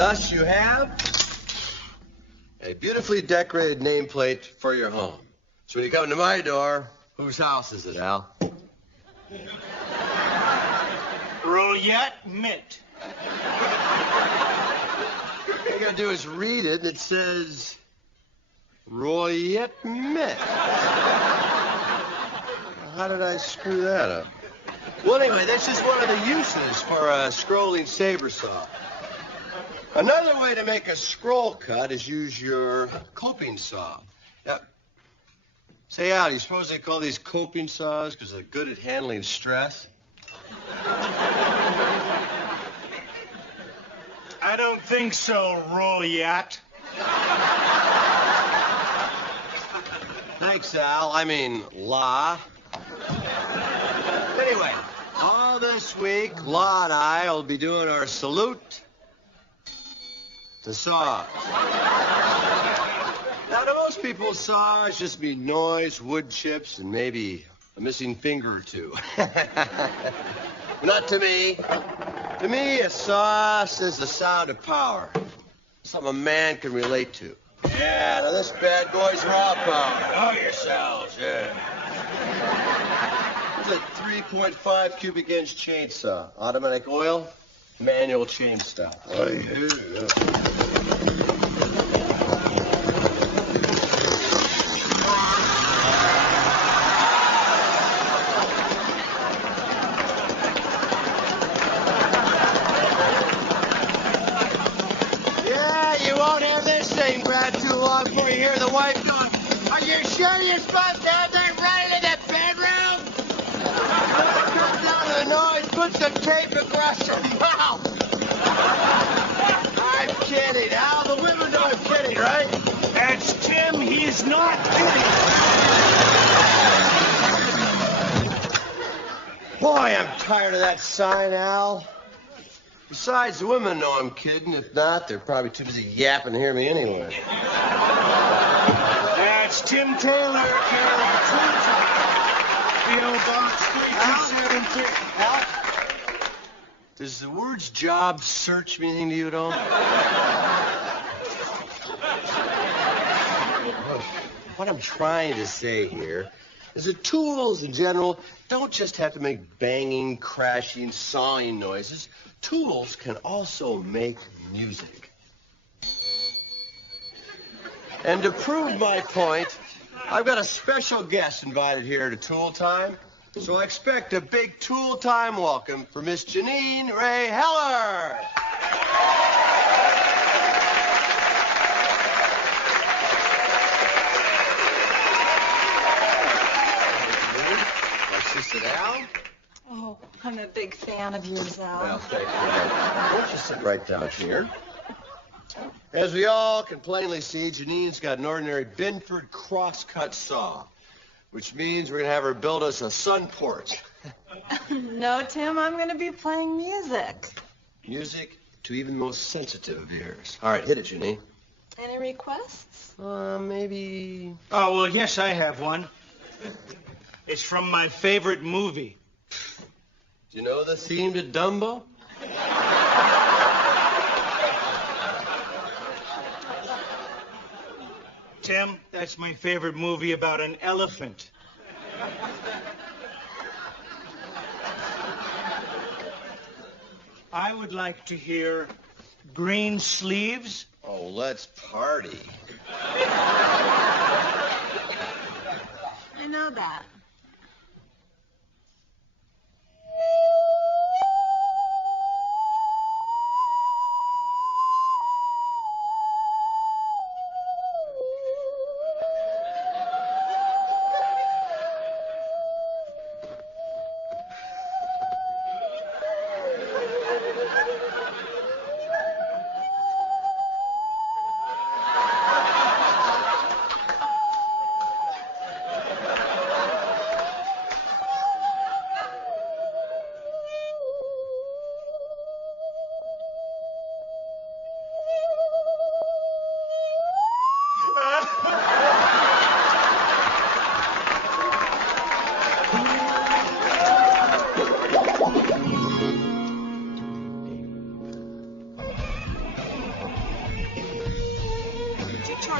Thus you have a beautifully decorated nameplate for your home. So when you come to my door, whose house is it, Al? Roulette Mint. All you gotta do is read it, and it says Roulette Mint. How did I screw that up? Well, anyway, that's just one of the uses for a scrolling saber saw. Another way to make a scroll cut is use your coping saw. Now, say, Al, do you suppose they call these coping saws because they're good at handling stress? I don't think so, Roulette. Thanks, Al. I mean, La. Anyway, all this week, La and I will be doing our salute to saws. Now, to most people, saws just mean noise, wood chips, and maybe a missing finger or two. Not to me. To me, a saw says the sound of power. Something a man can relate to. Yeah, now this bad boy's raw power. Know yourselves, yeah. It's a 3.5 cubic inch chainsaw. Automatic oil, manual chain style. Oh, yeah. Brad, too long before you hear the wife going, "Are you sure you're supposed to have that right in the bedroom?" Cut down the noise, put some tape across your mouth. I'm kidding, Al. The women know I'm kidding, right? That's Tim. He's not kidding. Boy, I'm tired of that sign, Al. Besides, the women know I'm kidding. If not, they're probably too busy yapping to hear me anyway. That's Tim Taylor, Carol Clinton. P.O. Box 3273. Al? Does the words job search mean anything to you at all? What I'm trying to say here is that tools in general don't just have to make banging, crashing, sawing noises. Tools can also make music. And to prove my point, I've got a special guest invited here to Tool Time. So I expect a big Tool Time welcome for Miss Janine Ray Heller. My sister Al. Oh, I'm a big fan of yours, Al. Well, thank you. Why don't you sit right down here? As we all can plainly see, Janine's got an ordinary Binford crosscut saw, which means we're going to have her build us a sun porch. No, Tim, I'm going to be playing music. Music to even the most sensitive of ears. All right, hit it, Janine. Any requests? Maybe... Oh, well, yes, I have one. It's from my favorite movie. Do you know the theme to Dumbo? Tim, that's my favorite movie about an elephant. I would like to hear Green Sleeves. Oh, let's party. I know that.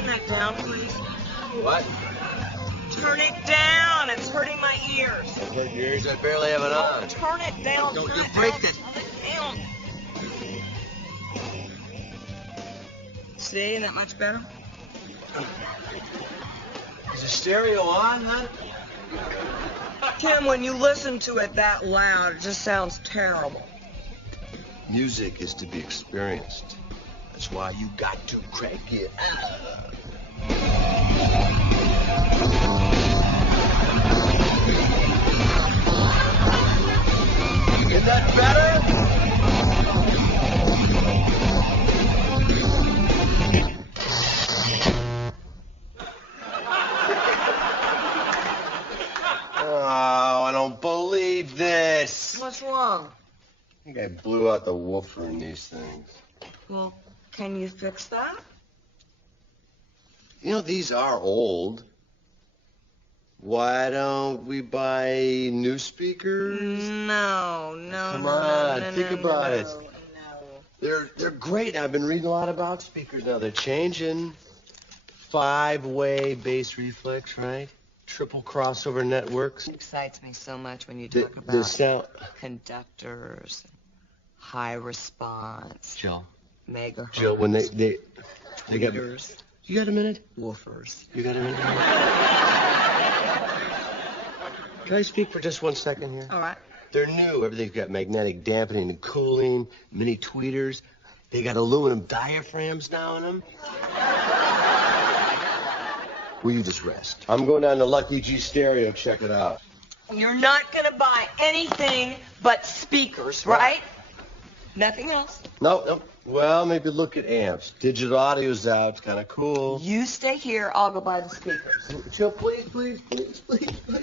turn that down, please? What? Turn it down. It's hurting my ears. I've heard your ears. I barely have it on. Turn it down. Don't Turn you it break down. it. Turn it down. See, isn't that much better? Is the stereo on, huh? Tim, when you listen to it that loud, it just sounds terrible. Music is to be experienced. That's why you got to crank it up. Isn't that better? Oh, I don't believe this. What's wrong? I think I blew out the woofer in these things. Well, can you fix that? You know, these are old. Why don't we buy new speakers? No. Come no, on, no, think no, about no, it. No. They're great. I've been reading a lot about speakers now. They're changing. 5-way bass reflex, right? Triple crossover networks. It excites me so much when you The talk about sound. conductors, high response, Jill, megahertz, when they got. meters, You got a minute? woofers. You got a minute? Can I speak for just 1 second here? All right. They're new. Everything's got magnetic dampening and cooling, mini tweeters. They got aluminum diaphragms now in them. Will you just rest? I'm going down to Lucky G Stereo. Check it out. You're not going to buy anything but speakers, right? Nothing else. No. Well, maybe look at amps. Digital audio's out. It's kind of cool. You stay here. I'll go buy the speakers. Jill, please,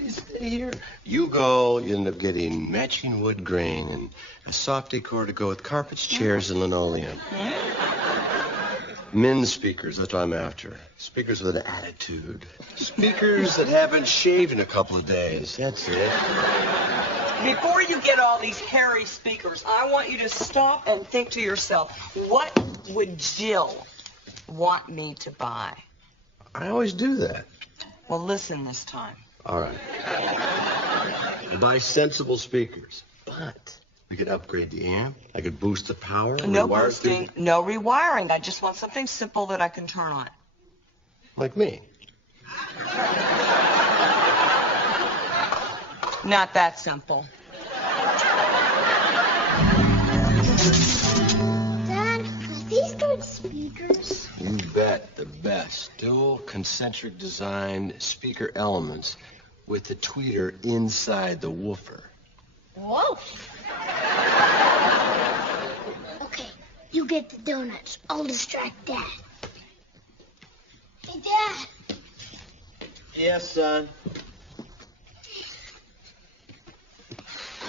stay here. You go, you end up getting matching wood grain and a soft decor to go with carpets, chairs, and linoleum. Men's speakers, that's what I'm after. Speakers with an attitude. Speakers that haven't shaved in a couple of days. That's it. Before you get all these hairy speakers, I want you to stop and think to yourself, what would Jill want me to buy? I always do that. Well, listen this time. All right. I buy sensible speakers, but we could upgrade the amp. I could boost the power. No rewire boosting, through- no rewiring. I just want something simple that I can turn on. Like me. Not that simple. Dad, are these good speakers? You bet. The best. Dual concentric design speaker elements with the tweeter inside the woofer. Whoa. Okay, you get the donuts. I'll distract Dad. Hey, Dad. Yes, son.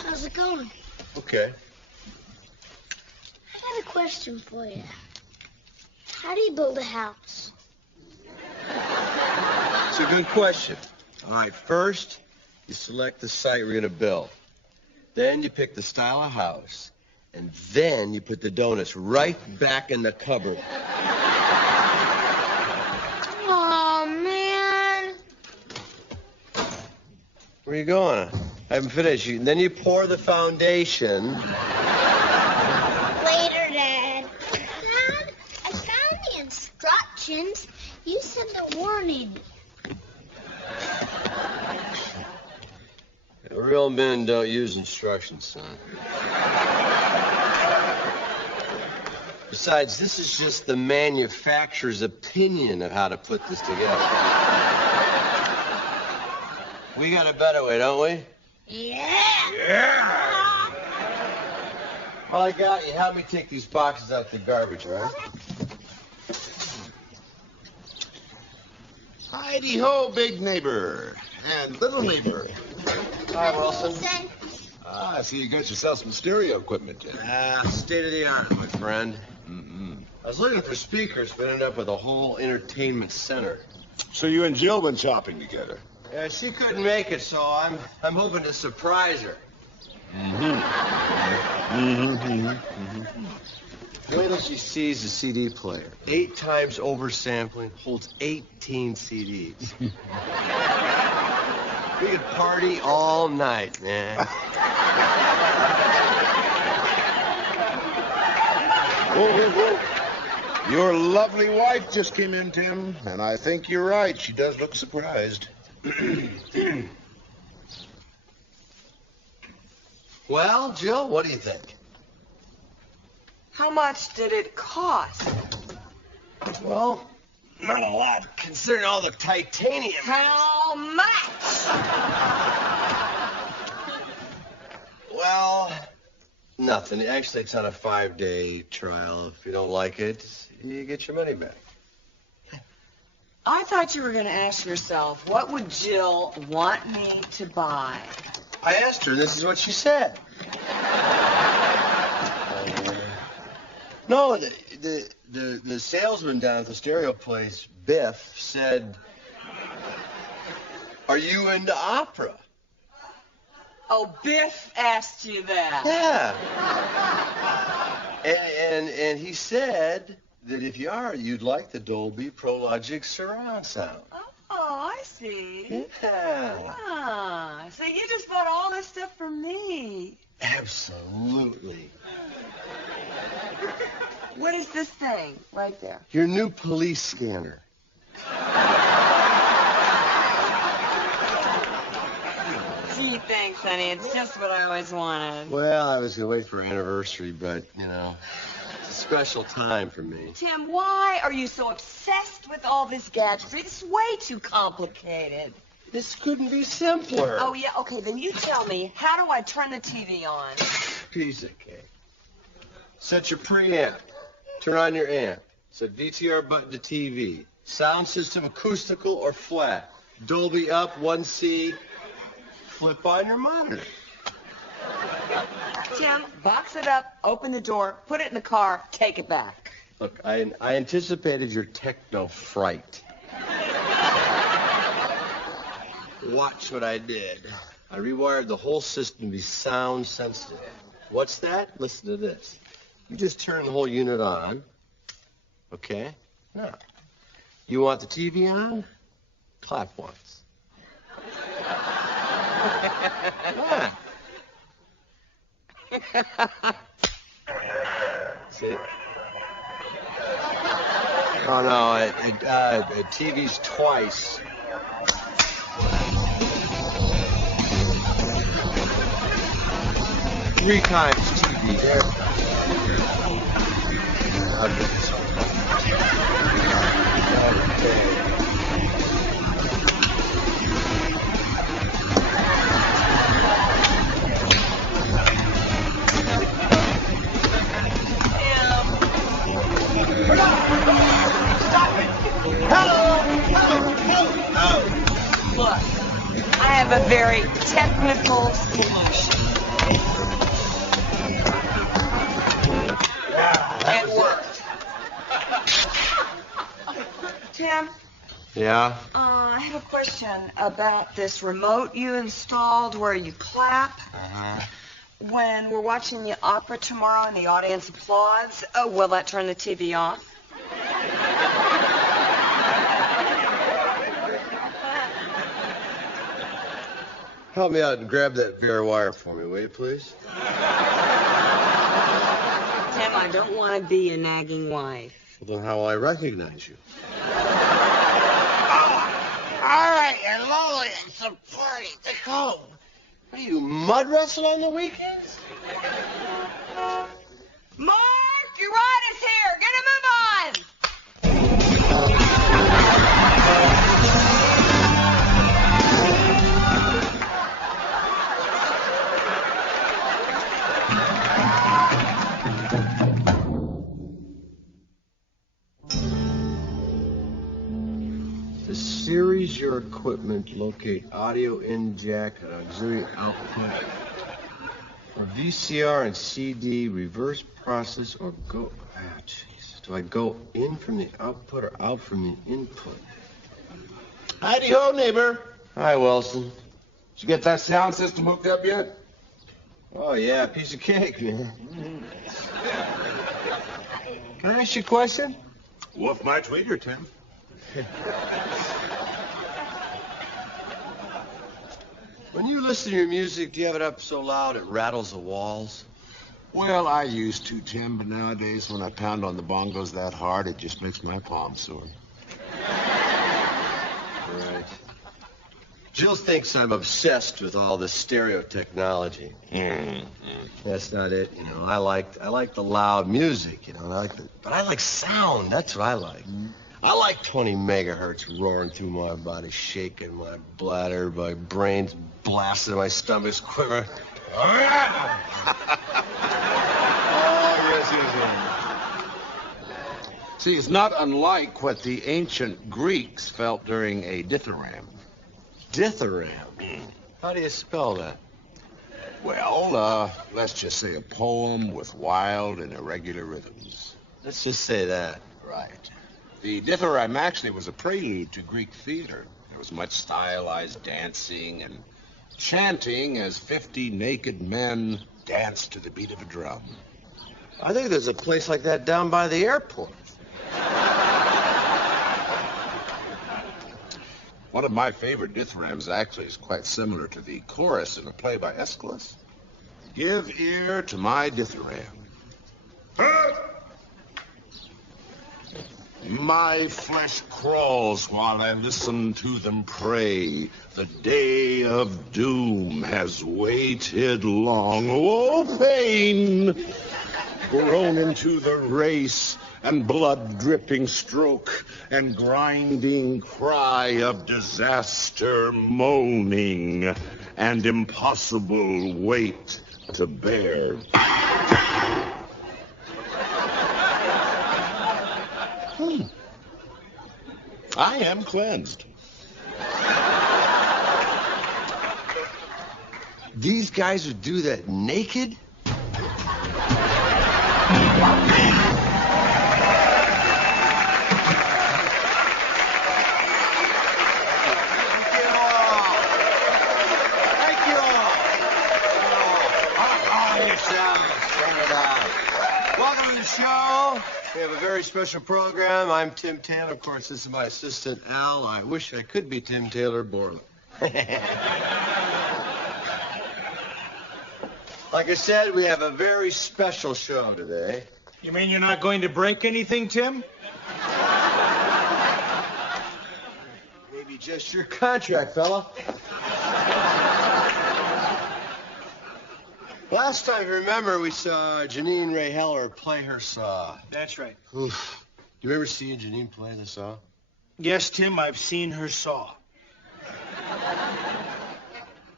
How's it going? Okay. I got a question for you. How do you build a house? It's a good question. All right, first, you select the site you're going to build. Then you pick the style of house. And then you put the donuts right back in the cupboard. Oh man. Where are you going? I haven't finished. Then you pour the foundation. Later, Dad. Dad, I found the instructions. You said there weren't any. Real men don't use instructions, son. Besides, this is just the manufacturer's opinion of how to put this together. We got a better way, don't we? Yeah. Well, I got you. Help me take these boxes out the garbage, all right? Heidi-ho, big neighbor and little neighbor. Hi, Wilson. Ah, I see you got yourself some stereo equipment. State of the art, my friend. I was looking for speakers, but ended up with a whole entertainment center. So you and Jill been shopping together? She couldn't make it, so I'm hoping to surprise her. Wait till she sees the CD player. 8 times oversampling, holds 18 CDs. We could party all night, man. Whoa. Your lovely wife just came in, Tim, and I think you're right. She does look surprised. Well, Jill, what do you think? How much did it cost? Well, not a lot, considering all the titanium. How much? Well, nothing. Actually, it's on a 5-day trial. If you don't like it, you get your money back. I thought you were going to ask yourself, what would Jill want me to buy? I asked her, and this is what she said. No, the salesman down at the stereo place, Biff, said, "Are you into opera?" Oh, Biff asked you that. Yeah. And he said that if you are, you'd like the Dolby Prologic surround sound. Oh, I see. Yeah. Ah, so you just bought all this stuff for me. Absolutely. What is this thing right there? Your new police scanner. Gee, thanks, honey. It's just what I always wanted. Well, I was going to wait for our anniversary, but, you know, it's a special time for me. Tim, why are you so obsessed with all this gadgetry? It's way too complicated. This couldn't be simpler. Oh, yeah, okay, then you tell me, how do I turn the TV on? Piece of cake. Set your preamp. Turn on your amp. Set VTR button to TV. Sound system acoustical or flat. Dolby up, 1C. Flip on your monitor. Tim, box it up, open the door, put it in the car, take it back. Look, I anticipated your techno fright. Watch what I did. I rewired the whole system to be sound sensitive. What's that? Listen to this. You just turn the whole unit on. Okay? Now, you want the TV on? Clap once. Yeah. See? Oh, no, TV's twice. Three times TV. There. I'll get this one. Okay. Look, I have a very technical solution. It worked. Tim? Yeah? I have a question about this remote you installed where you clap. Uh-huh. When we're watching the opera tomorrow and the audience applauds, will that turn the TV off? Help me out and grab that bare wire for me, will you, please? Tim, I don't want to be a nagging wife. Well, then how will I recognize you? All right, you're lonely. It's a party. Take home. What are you, mud wrestling on the weekends? Mark, your ride is here. Get a move on. To series your equipment, locate audio in jack and auxiliary output for VCR and CD, reverse process, or go. Ah, jeez. Do I go in from the output or out from the input? Howdy-ho, neighbor. Hi, Wilson. Did you get that sound system hooked up yet? Oh, yeah, piece of cake, man. I ask you a question? Wolf my tweeter, Tim. When you listen to your music, do you have it up so loud it rattles the walls? Well, I used to, Tim, but nowadays when I pound on the bongos that hard, it just makes my palms sore. Right. Jill thinks I'm obsessed with all this stereo technology. That's not it, you know. I like the loud music, you know. But I like sound. That's what I like. I like 20 megahertz roaring through my body, shaking my bladder, my brain's blasting, my stomach's quivering. See, it's not unlike what the ancient Greeks felt during a dithyramb. Dithyramb? How do you spell that? Well, let's just say a poem with wild and irregular rhythms. Let's just say that. Right. The dithyramb actually was a prelude to Greek theater. There was much stylized dancing and chanting as 50 naked men danced to the beat of a drum. I think there's a place like that down by the airport. One of my favorite dithyrambs actually is quite similar to the chorus in a play by Aeschylus. Give ear to my dithyramb. My flesh crawls while I listen to them pray. The day of doom has waited long. Oh, pain! Grown into the race and blood-dripping stroke and grinding cry of disaster moaning and impossible weight to bear. I am cleansed. These guys would do that naked? Welcome to the show. We have a very special program. I'm Tim Taylor. Of course, this is my assistant, Al. I wish I could be Tim Taylor Borland. Like I said, we have a very special show today. You mean you're not going to break anything, Tim? Maybe just your contract, fella. Last time, remember, we saw Janine Ray Heller play her saw. That's right. Oof. You ever see Janine play the saw? Yes, Tim, I've seen her saw.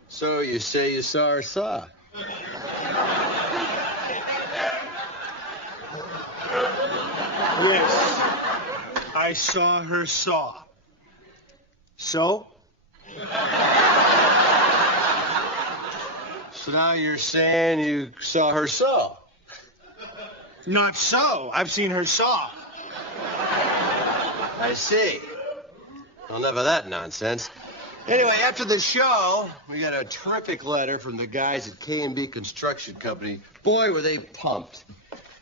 So you say you saw her saw? Yes, I saw her saw. So? So now you're saying you saw her saw? Not so. I've seen her saw. I see. Well, enough of that nonsense. Anyway, after the show, we got a terrific letter from the guys at K&B Construction Company. Boy, were they pumped.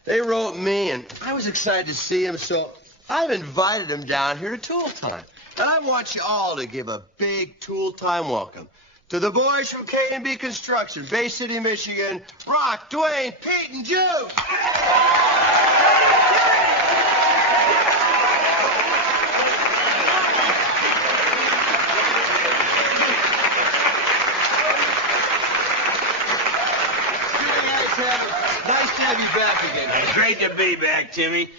They wrote me, and I was excited to see them, so I've invited them down here to Tool Time. And I want you all to give a big Tool Time welcome to the boys from K&B Construction, Bay City, Michigan, Rock, Dwayne, Pete, and Jude. Nice to have you back again. It's great to be back, Timmy.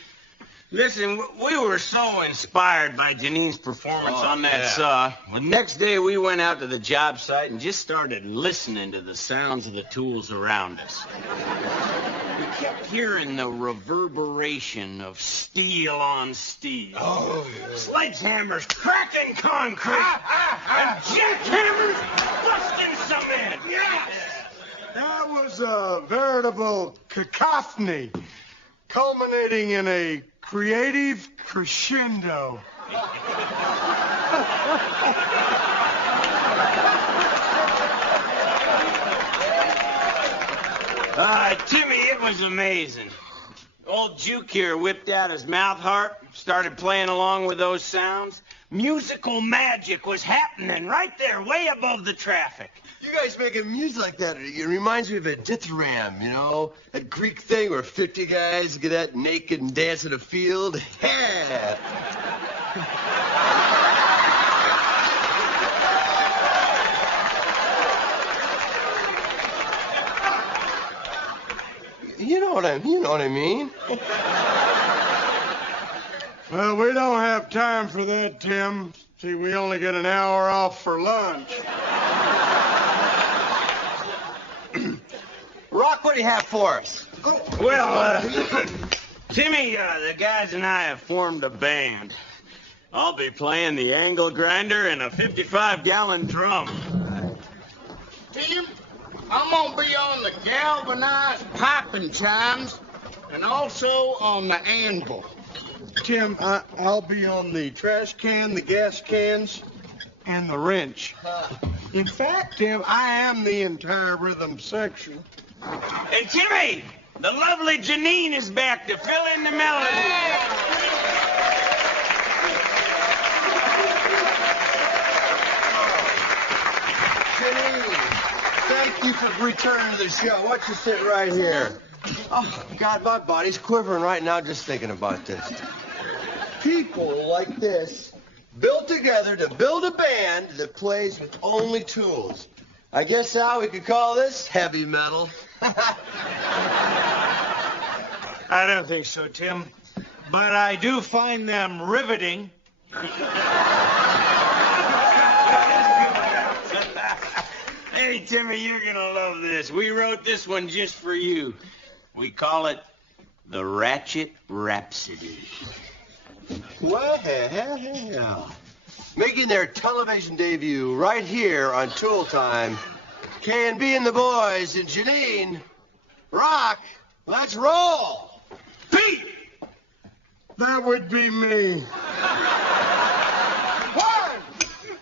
Listen, we were so inspired by Janine's performance on that saw. The next day, we went out to the job site and just started listening to the sounds of the tools around us. We kept hearing the reverberation of steel on steel. Oh, Sledgehammers cracking concrete. And jackhammers busting cement. Yes! That was a veritable cacophony, culminating in a creative crescendo. Timmy, it was amazing. Old Juke here whipped out his mouth harp, started playing along with those sounds. Musical magic was happening right there, way above the traffic. You guys making music like that, it reminds me of a dithyramb, you know? That Greek thing where 50 guys get out naked and dance in a field. Yeah. You know what I mean? Well, we don't have time for that, Tim. See, we only get an hour off for lunch. Rock, what do you have for us? Well, Timmy, the guys and I have formed a band. I'll be playing the angle grinder and a 55-gallon drum. Tim, I'm gonna be on the galvanized piping chimes and also on the anvil. Tim, I'll be on the trash can, the gas cans, and the wrench. In fact, Tim, I am the entire rhythm section. And Timmy, the lovely Janine is back to fill in the melody. Janine, thank you for returning to the show. Why don't you sit right here? Oh, God, my body's quivering right now just thinking about this. People like this built together to build a band that plays with only tools. I guess, Al, we could call this heavy metal. I don't think so, Tim. But I do find them riveting. Hey, Timmy, you're gonna love this. We wrote this one just for you. We call it The Ratchet Rhapsody. Well, making their television debut right here on Tool Time, K&B and the boys and Janine, Rock, let's roll. Pete! That would be me. 1,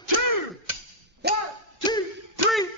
2, 1, 2, 3.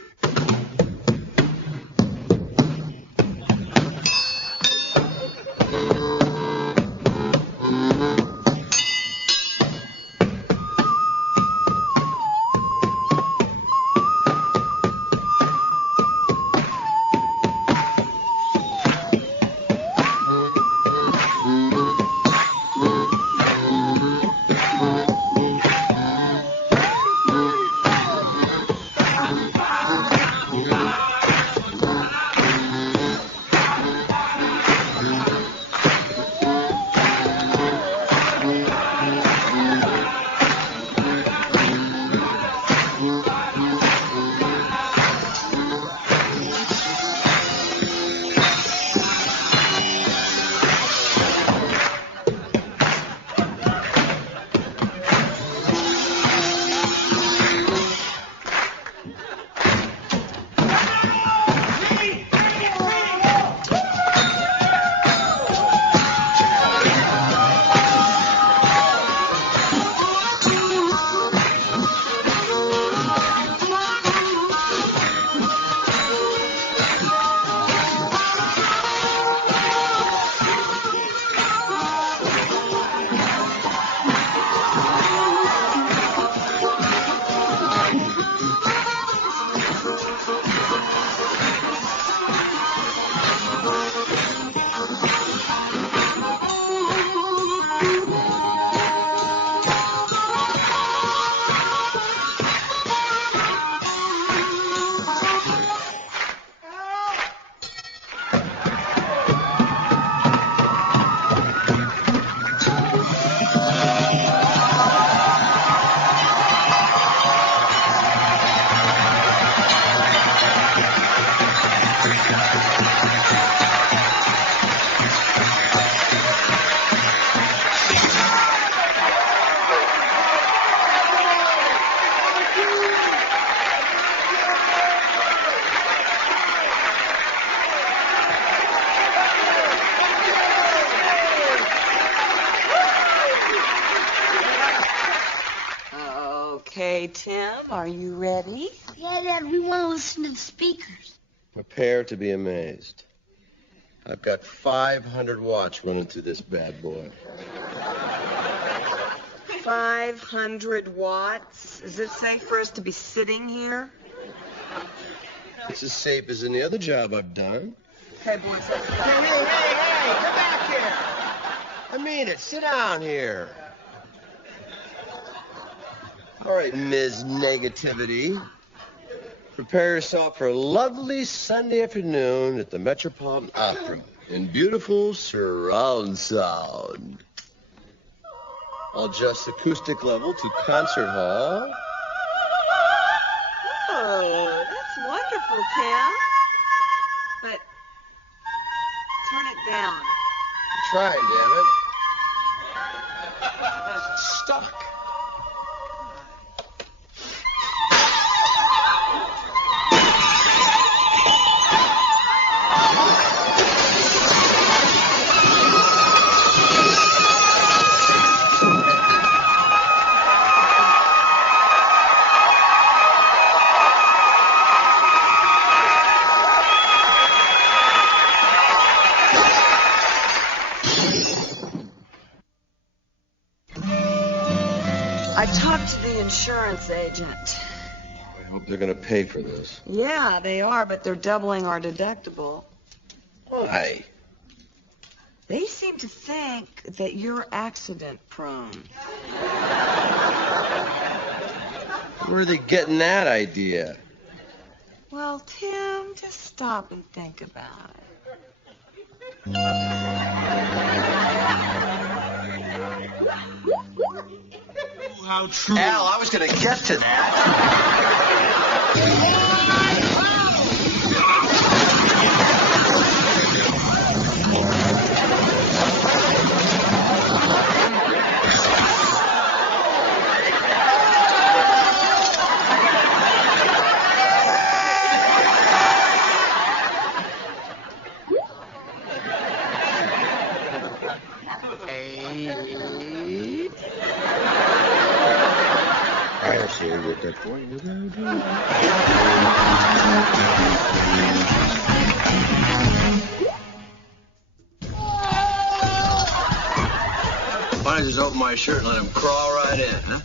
Okay, Tim, are you ready? Yeah, Dad, we want to listen to the speakers. Prepare to be amazed. I've got 500 watts running through this bad boy. 500 watts? Is it safe for us to be sitting here? It's as safe as any other job I've done. Okay, boys, let's go. Hey, come back here. I mean it. Sit down here. All right, Ms. Negativity. Prepare yourself for a lovely Sunday afternoon at the Metropolitan Opera in beautiful surround sound. I'll adjust acoustic level to concert hall. Oh, that's wonderful, Tim. But turn it down. I'm trying, damn it. It's stuck. I talked to the insurance agent. I hope they're going to pay for this. Yeah, they are, but they're doubling our deductible. Why? They seem to think that you're accident prone. Where are they getting that idea? Well, Tim, just stop and think about it. How true. Al, I was going to get to that. I'll see you get that for you. Why don't I just open my shirt and let him crawl right in, huh?